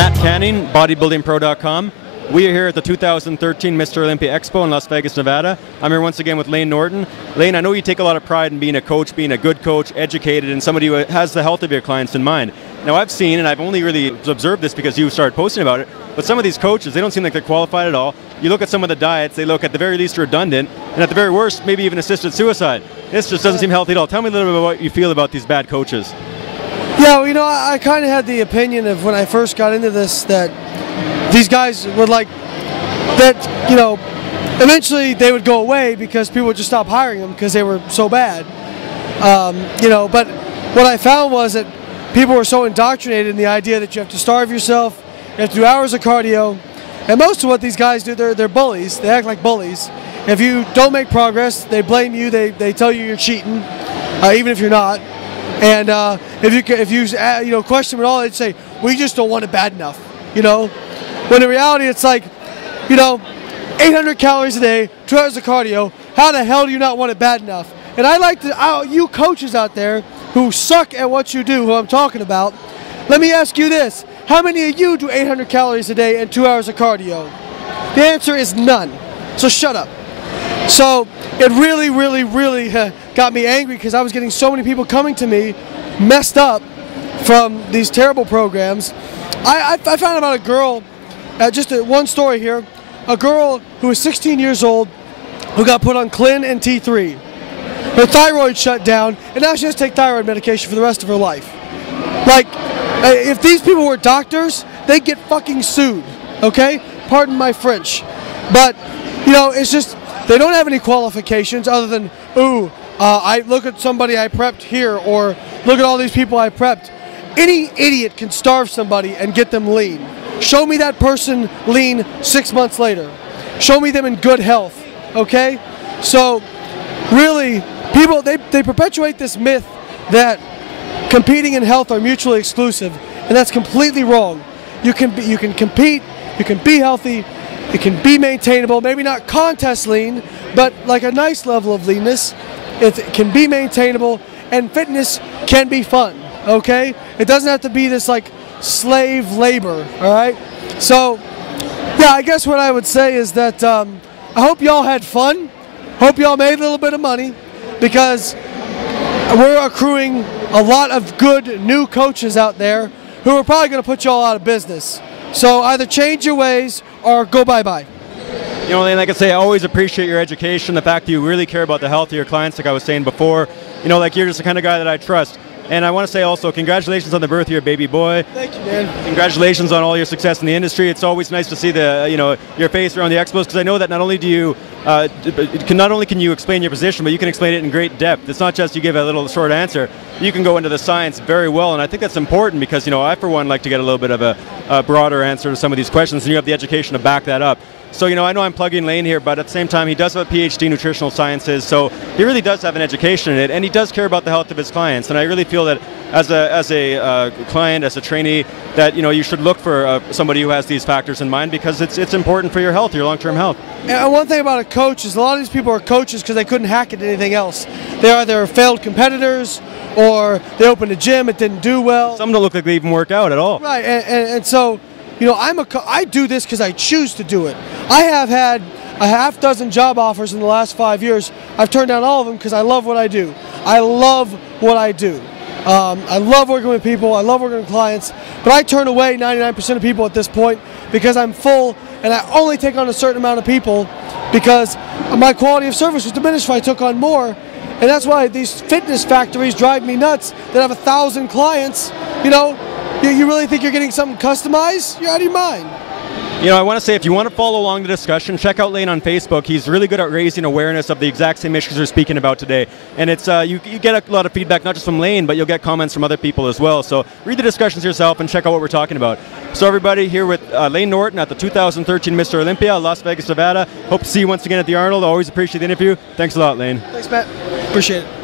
Matt Canning, bodybuildingpro.com. We are here at the 2013 Mr. Olympia Expo in Las Vegas, Nevada. I'm here once again with Layne Norton. Layne, I know you take a lot of pride in being a coach, being a good coach, educated, and somebody who has the health of your clients in mind. Now I've seen, and I've only really observed this because you started posting about it, but some of these coaches, they don't seem like they're qualified at all. You look at some of the diets, they look at the very least redundant, and at the very worst, maybe even assisted suicide. This just doesn't seem healthy at all. Tell me a little bit about what you feel about these bad coaches. Yeah, well, you know, I kind of had the opinion of when I first got into this that these guys would that, you know, eventually they would go away because people would just stop hiring them because they were so bad. You know, but what I found was that people were so indoctrinated in the idea that you have to starve yourself, you have to do hours of cardio, and most of what these guys do, they're bullies. They act like bullies. If you don't make progress, they blame you, they tell you you're cheating, even if you're not. And if you question them at all, they'd say, "We just don't want it bad enough," you know. When in reality, it's like, you know, 800 calories a day, 2 hours of cardio. How the hell do you not want it bad enough? And I like to, you coaches out there who suck at what you do, who I'm talking about, let me ask you this: how many of you do 800 calories a day and 2 hours of cardio? The answer is none. So shut up. So it really, really, really got me angry because I was getting so many people coming to me messed up from these terrible programs. I found about a girl, just one story here, a girl who was 16 years old who got put on Clin and T3. Her thyroid shut down, and now she has to take thyroid medication for the rest of her life. Like, if these people were doctors, they'd get fucking sued, okay? Pardon my French. But, you know, it's just, they don't have any qualifications other than, ooh, I look at somebody I prepped here, or look at all these people I prepped. Any idiot can starve somebody and get them lean. Show me that person lean 6 months later. Show me them in good health, okay? So, really, people, they perpetuate this myth that competing and health are mutually exclusive, and that's completely wrong. You can compete, you can be healthy, it can be maintainable, maybe not contest lean, but like a nice level of leanness. It can be maintainable, and fitness can be fun, okay? It doesn't have to be this like slave labor, all right? So, yeah, I guess what I would say is that I hope y'all had fun. Hope y'all made a little bit of money, because we're accruing a lot of good new coaches out there who are probably going to put y'all out of business. So either change your ways or go bye-bye. You know, like I say, I always appreciate your education, the fact that you really care about the health of your clients, like I was saying before. You know, like you're just the kind of guy that I trust. And I want to say also, congratulations on the birth of your baby boy. Thank you, man. Congratulations on all your success in the industry. It's always nice to see the, you know, your face around the expos, because I know that not only do you, not only can you explain your position, but you can explain it in great depth. It's not just you give a little short answer. You can go into the science very well, and I think that's important because, you know, I for one like to get a little bit of a broader answer to some of these questions, and you have the education to back that up. So, you know, I know I'm plugging Layne here, but at the same time, he does have a Ph.D Nutritional Sciences, so he really does have an education in it, and he does care about the health of his clients. And I really feel that as a client, as a trainee, that, you know, you should look for somebody who has these factors in mind, because it's important for your health, your long-term health. And one thing about a coach is a lot of these people are coaches because they couldn't hack it to anything else. They either failed competitors, or they opened a gym, it didn't do well. Some don't look like they even work out at all. Right, and so, you know, I do this because I choose to do it. I have had a half-dozen job offers in the last 5 years. I've turned down all of them because I love what I do. I love what I do. I love working with people, I love working with clients, but I turn away 99% of people at this point because I'm full, and I only take on a certain amount of people because my quality of service was diminished if I took on more. And that's why these fitness factories drive me nuts that have 1,000 clients. You know, you really think you're getting something customized? You're out of your mind. You know, I want to say, if you want to follow along the discussion, check out Layne on Facebook. He's really good at raising awareness of the exact same issues we're speaking about today. And it's you get a lot of feedback, not just from Layne, but you'll get comments from other people as well. So read the discussions yourself and check out what we're talking about. So everybody, here with Layne Norton at the 2013 Mr. Olympia, Las Vegas, Nevada. Hope to see you once again at the Arnold. I always appreciate the interview. Thanks a lot, Layne. Thanks, Matt. Appreciate it.